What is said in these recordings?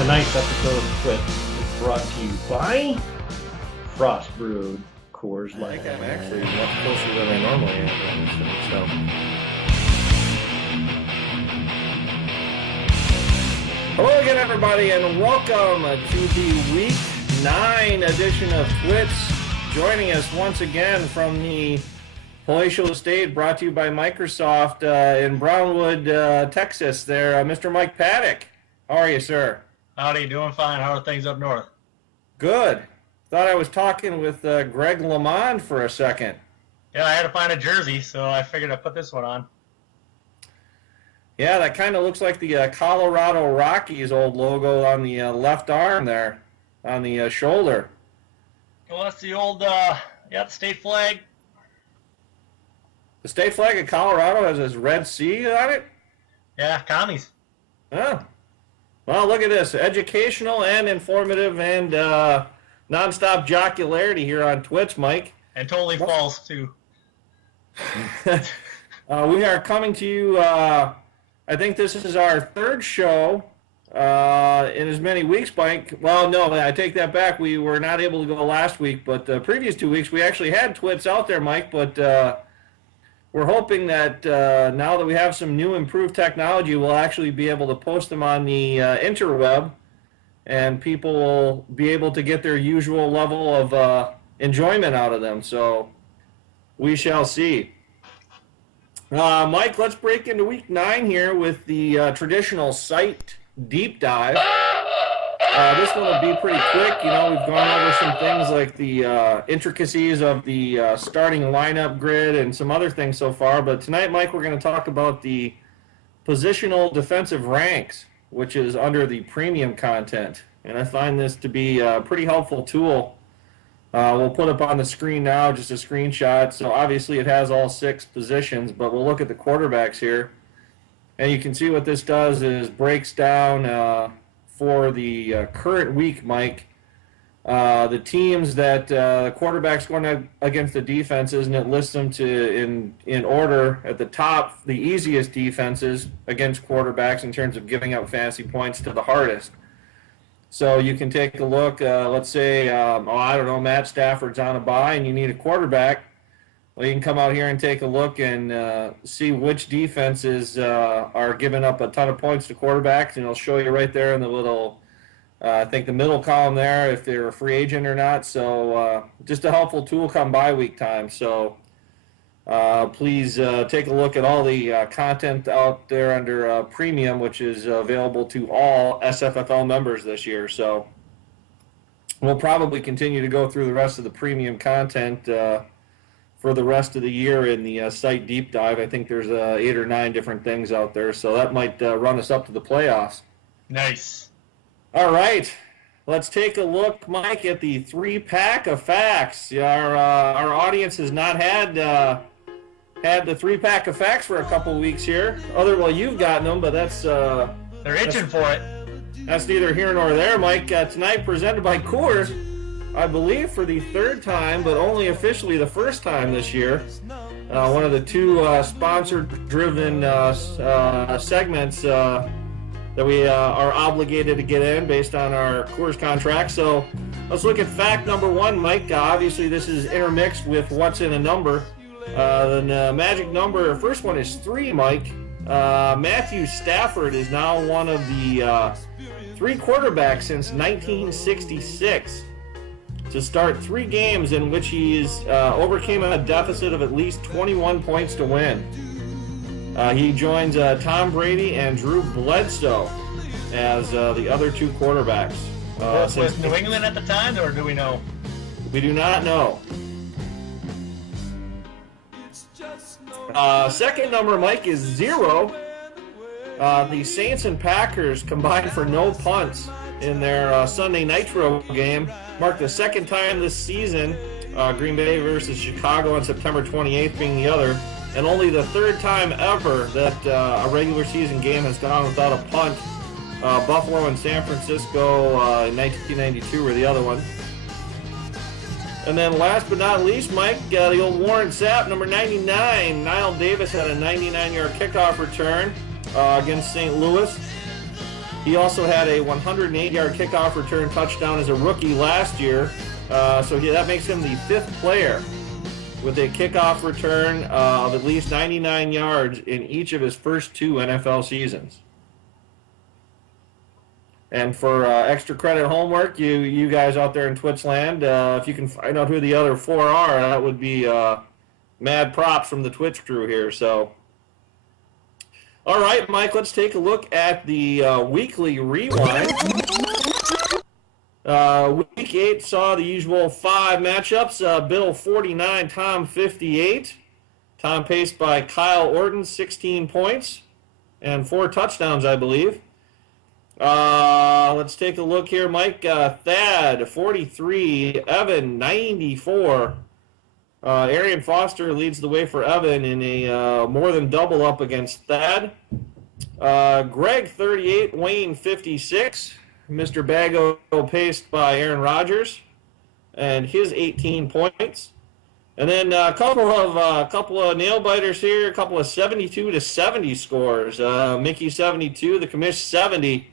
Tonight's episode of TWITS is brought to you by Frost Brewed Coors Light. I think I'm actually much closer than I normally am. So. Hello again, everybody, and welcome to the Week 9 edition of TWITS. Joining us once again from the Palatial Estate, brought to you by Microsoft in Brownwood, Texas. There, Mr. Mike Paddock. How are you, sir? Howdy, doing fine. How are things up north? Good. Thought I was talking with Greg LeMond for a second. Yeah, I had to find a jersey, so I figured I'd put this one on. Yeah, that kind of looks like the Colorado Rockies old logo on the left arm there, on the shoulder. Well, that's the old, the state flag. The state flag of Colorado has this red C on it? Yeah, commies. Oh. Well, look at this. Educational and informative and nonstop jocularity here on TWITS, Mike. And totally false, too. We are coming to you, I think this is our third show in as many weeks, Mike. Well, no, I take that back. We were not able to go last week, but the previous 2 weeks we actually had TWITS out there, Mike, but we're hoping that now that we have some new improved technology, we'll actually be able to post them on the interweb, and people will be able to get their usual level of enjoyment out of them. So we shall see. Mike, let's break into Week 9 here with the traditional site deep dive. This one will be pretty quick. You know, we've gone over some things like the intricacies of the starting lineup grid and some other things so far. But tonight, Mike, we're going to talk about the positional defensive ranks, which is under the premium content. And I find this to be a pretty helpful tool. We'll put up on the screen now just a screenshot. So obviously it has all 6 positions, but we'll look at the quarterbacks here. And you can see what this does is breaks down for the current week, Mike, the teams that the quarterback's going against the defenses, and it lists them in order. At the top, the easiest defenses against quarterbacks in terms of giving up fantasy points to the hardest. So you can take a look, let's say, I don't know, Matt Stafford's on a bye and you need a quarterback. Well, you can come out here and take a look and see which defenses are giving up a ton of points to quarterbacks, and it'll show you right there in the little, I think the middle column there, if they're a free agent or not. So just a helpful tool come bye week time. So please take a look at all the content out there under Premium, which is available to all SFFL members this year. So we'll probably continue to go through the rest of the Premium content for the rest of the year in the site deep dive. I think there's 8 or 9 different things out there, so that might run us up to the playoffs. Nice. All right, let's take a look, Mike, at the 3-pack of facts. Our audience has not had the 3-pack of facts for a couple weeks here. Well, you've gotten them, but that's they're itching for it. That's neither here nor there, Mike. Tonight, presented by Coors, I believe for the 3rd time, but only officially the 1st time this year. One of the 2 sponsor-driven segments that we are obligated to get in based on our Coors contract. So let's look at fact number 1, Mike. Obviously, this is intermixed with what's in a number. The magic number, first one is 3, Mike. Matthew Stafford is now one of the 3 quarterbacks since 1966 to start 3 games in which he's overcame a deficit of at least 21 points to win. He joins Tom Brady and Drew Bledsoe as the other 2 quarterbacks. Was New England at the time, or do we know? We do not know. Second number, Mike, is 0. The Saints and Packers combined for no punts in their Sunday Nitro game. Marked the 2nd time this season, Green Bay versus Chicago on September 28th being the other, and only the 3rd time ever that a regular season game has gone without a punt. Buffalo and San Francisco in 1992 were the other one. And then last but not least, Mike, the old Warren Sapp, number 99. Niall Davis had a 99-yard kickoff return against St. Louis. He also had a 108-yard kickoff return touchdown as a rookie last year. That makes him the 5th player with a kickoff return of at least 99 yards in each of his first 2 NFL seasons. And for extra credit homework, you guys out there in TWITS land, if you can find out who the other 4 are, that would be mad props from the TWITS crew here. So, all right, Mike, let's take a look at the weekly rewind. Week 8 saw the usual 5 matchups. Bill 49, Tom 58. Tom paced by Kyle Orton, 16 points and 4 touchdowns, I believe. Let's take a look here, Mike. Thad 43, Evan 94. Arian Foster leads the way for Evan in a more than double up against Thad. Greg 38, Wayne 56. Mr. Bago paced by Aaron Rodgers and his 18 points. And then a couple of nail biters here, a couple of 72 to 70 scores. Mickey 72, the commish 70.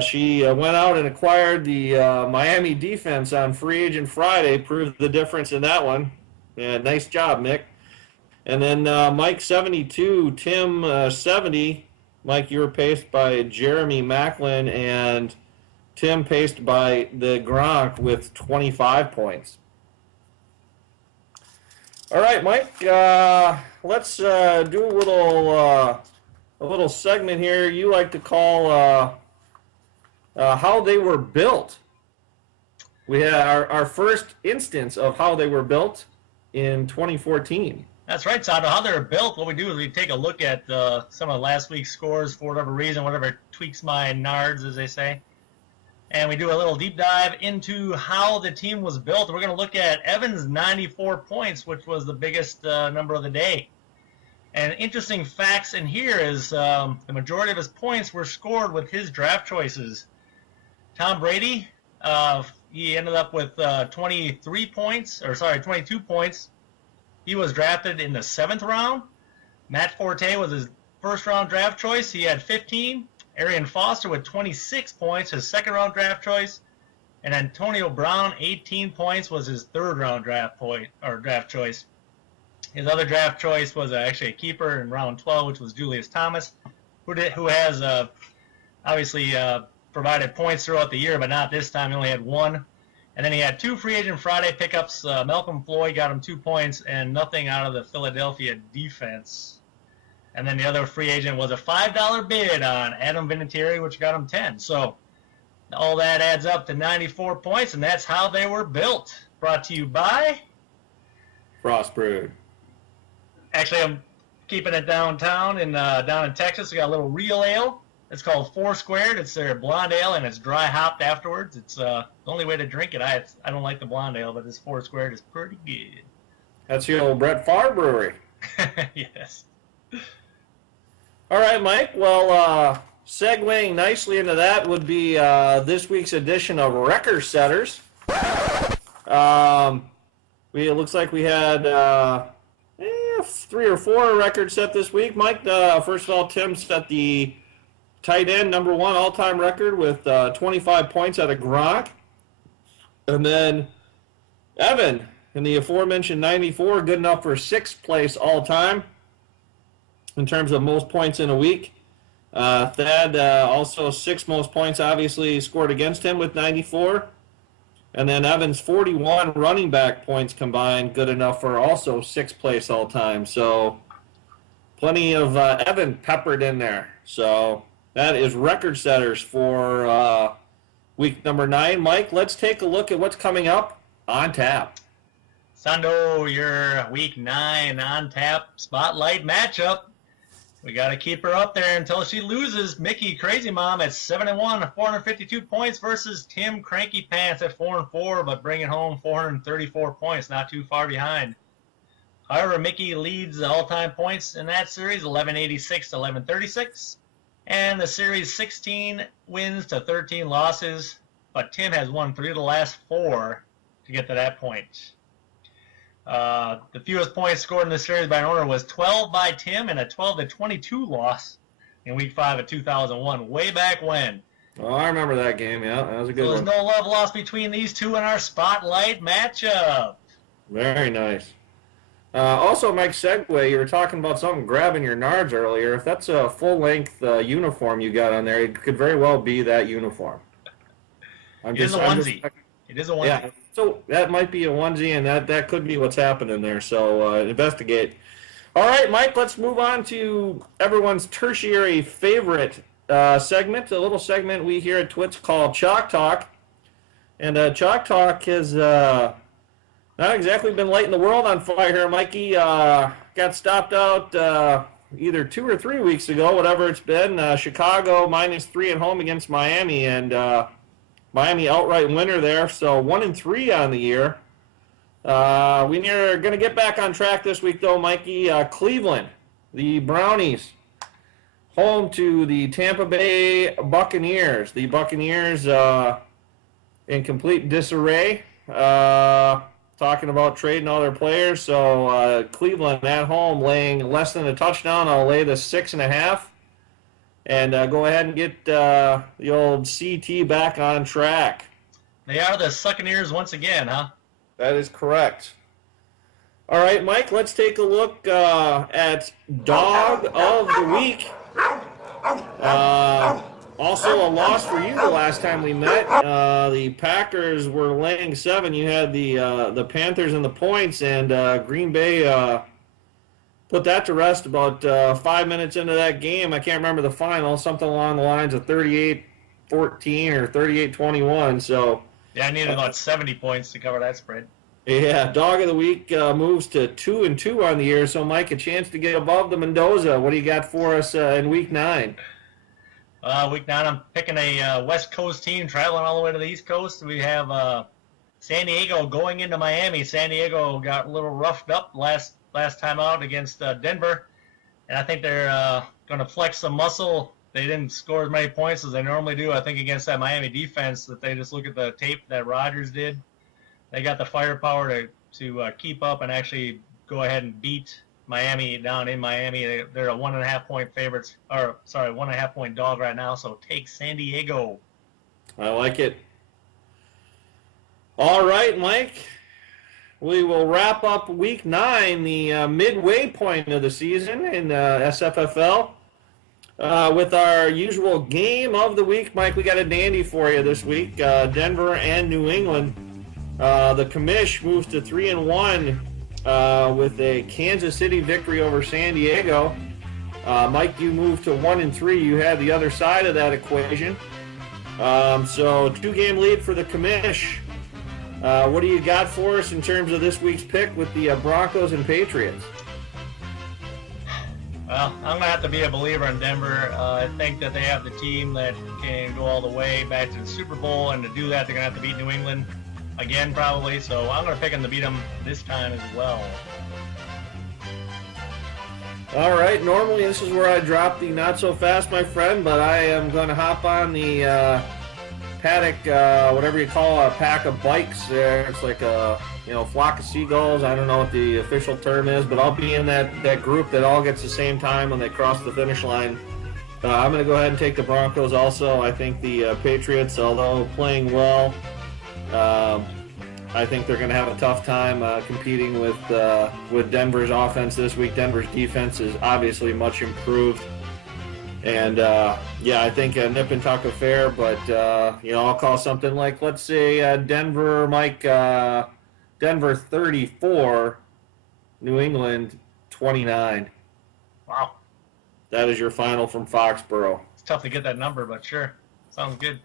She went out and acquired the Miami defense on Free Agent Friday, proved the difference in that one. Yeah, nice job, Mick. And then Mike 72, Tim 70. Mike, you were paced by Jeremy Macklin, and Tim paced by the Gronk with 25 points. All right, Mike, let's do a little segment here you like to call how they were built. We had our first instance of how they were built in 2014. That's right, Sondo. How they're built, what we do is we take a look at some of last week's scores for whatever reason, whatever tweaks my nards, as they say. And we do a little deep dive into how the team was built. We're going to look at Evan's 94 points, which was the biggest number of the day. And interesting facts in here is the majority of his points were scored with his draft choices. Tom Brady, he ended up with 22 points. He was drafted in the 7th round. Matt Forte was his first-round draft choice. He had 15. Arian Foster with 26 points, his second-round draft choice. And Antonio Brown, 18 points, was his third-round draft choice. His other draft choice was actually a keeper in round 12, which was Julius Thomas, who has obviously provided points throughout the year, but not this time. He only had 1. And then he had 2 Free Agent Friday pickups. Malcolm Floyd got him 2 points and nothing out of the Philadelphia defense. And then the other free agent was a $5 bid on Adam Vinatieri, which got him 10. So all that adds up to 94 points, and that's how they were built. Brought to you by Frost Brewed. Actually, I'm keeping it down in Texas. We got a little real ale. It's called Four Squared. It's their blonde ale, and it's dry hopped afterwards. It's the only way to drink it. I don't like the blonde ale, but this Four Squared is pretty good. That's your old Brett Favre brewery. Yes. All right, Mike. Well, segueing nicely into that would be this week's edition of Record Setters. It looks like we had 3 or 4 records set this week. Mike, first of all, Tim set the tight end number 1 all-time record with 25 points out of Gronk. And then Evan, in the aforementioned 94, good enough for 6th place all-time in terms of most points in a week. Thad, also 6th most points, obviously, scored against him with 94. And then Evan's 41 running back points combined, good enough for also 6th place all-time. So plenty of Evan peppered in there. So that is Record Setters for week number 9. Mike, let's take a look at what's coming up on tap. Sondo, your week 9 on tap spotlight matchup. We got to keep her up there until she loses. Mickey Crazy Mom at 7-1, 452 points versus Tim Cranky Pants at 4-4, but bringing home 434 points, not too far behind. However, Mickey leads the all-time points in that series, 1186 to 1136. And the series 16 wins to 13 losses, but Tim has won 3 of the last 4 to get to that point. The fewest points scored in the series by an owner was 12 by Tim and a 12-22 loss in Week 5 of 2001, way back when. Oh, I remember that game. Yeah, that was a good So one. there's no love lost between these two in our spotlight matchup. Very nice. Also, Mike, segue, you were talking about something grabbing your nards earlier. If that's a full-length uniform you got on there, it could very well be that uniform. It is a onesie. Yeah, so that might be a onesie, and that could be what's happening there. So investigate. All right, Mike, let's move on to everyone's tertiary favorite segment, a little segment we here at TWITS call Chalk Talk. And Chalk Talk has not exactly been lighting the world on fire here. Mikey got stopped out either 2 or 3 weeks ago, whatever it's been. Chicago -3 at home against Miami, and Miami outright winner there. So 1-3 on the year. We're going to get back on track this week, though, Mikey. Cleveland, the Brownies, home to the Tampa Bay Buccaneers. The Buccaneers in complete disarray. Talking about trading all their players. So Cleveland at home laying less than a touchdown. I'll lay the 6.5. And go ahead and get the old CT back on track. They are the Succaneers once again, huh? That is correct. All right, Mike, let's take a look at Dog of the Week. Also a loss for you the last time we met. The Packers were laying 7. You had the Panthers and the points, and Green Bay put that to rest about 5 minutes into that game. I can't remember the final, something along the lines of 38-14 or 38-21. So yeah, I needed about 70 points to cover that spread. Yeah, Dog of the Week moves to 2-2 on the year. So, Mike, a chance to get above the Mendoza. What do you got for us in Week 9? Week 9, I'm picking a West Coast team traveling all the way to the East Coast. We have San Diego going into Miami. San Diego got a little roughed up last time out against Denver, and I think they're going to flex some muscle. They didn't score as many points as they normally do, I think, against that Miami defense. That they just look at the tape that Rodgers did. They got the firepower to keep up and actually go ahead and beat Miami down in Miami. They're a 1.5 point favorites, or sorry, 1.5 point dog right now. So take San Diego. I like it. All right, Mike. We will wrap up Week 9, the midway point of the season in SFFL, with our usual game of the week. Mike, we got a dandy for you this week. Denver and New England. The commish moves to 3-1 with a Kansas City victory over San Diego. Mike, you moved to 1-3. You had the other side of that equation. So 2-game lead for the commish. What do you got for us in terms of this week's pick with the Broncos and Patriots? Well, I'm going to have to be a believer in Denver. I think that they have the team that can go all the way back to the Super Bowl, and to do that, they're going to have to beat New England again, probably. So I'm going to pick them to beat them this time as well. All right. Normally, this is where I drop the not so fast, my friend, but I am going to hop on the paddock, whatever you call a pack of bikes there. It's like a flock of seagulls. I don't know what the official term is, but I'll be in that group that all gets the same time when they cross the finish line. I'm going to go ahead and take the Broncos also. I think the Patriots, although playing well, I think they're going to have a tough time competing with Denver's offense this week. Denver's defense is obviously much improved. And, I think a nip and tuck affair, but, I'll call something like, let's say, Denver 34, New England 29. Wow. That is your final from Foxborough. It's tough to get that number, but sure. Sounds good.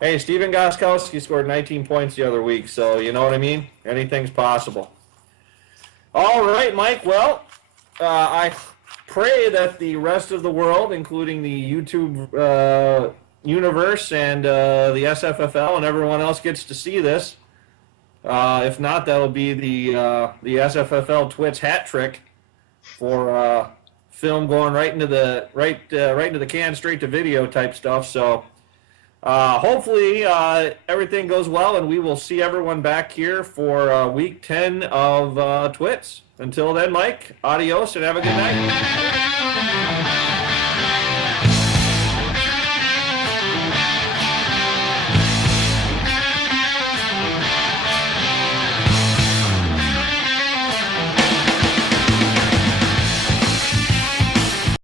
Hey, Steven Gostkowski scored 19 points the other week, so you know what I mean? Anything's possible. All right, Mike. Well, I pray that the rest of the world, including the YouTube universe and the SFFL and everyone else, gets to see this. If not, that'll be the SFFL TWITS hat trick for film going right into the can, straight to video type stuff. So hopefully everything goes well, and we will see everyone back here for Week 10 of TWITS. Until then, Mike, adios and have a good night.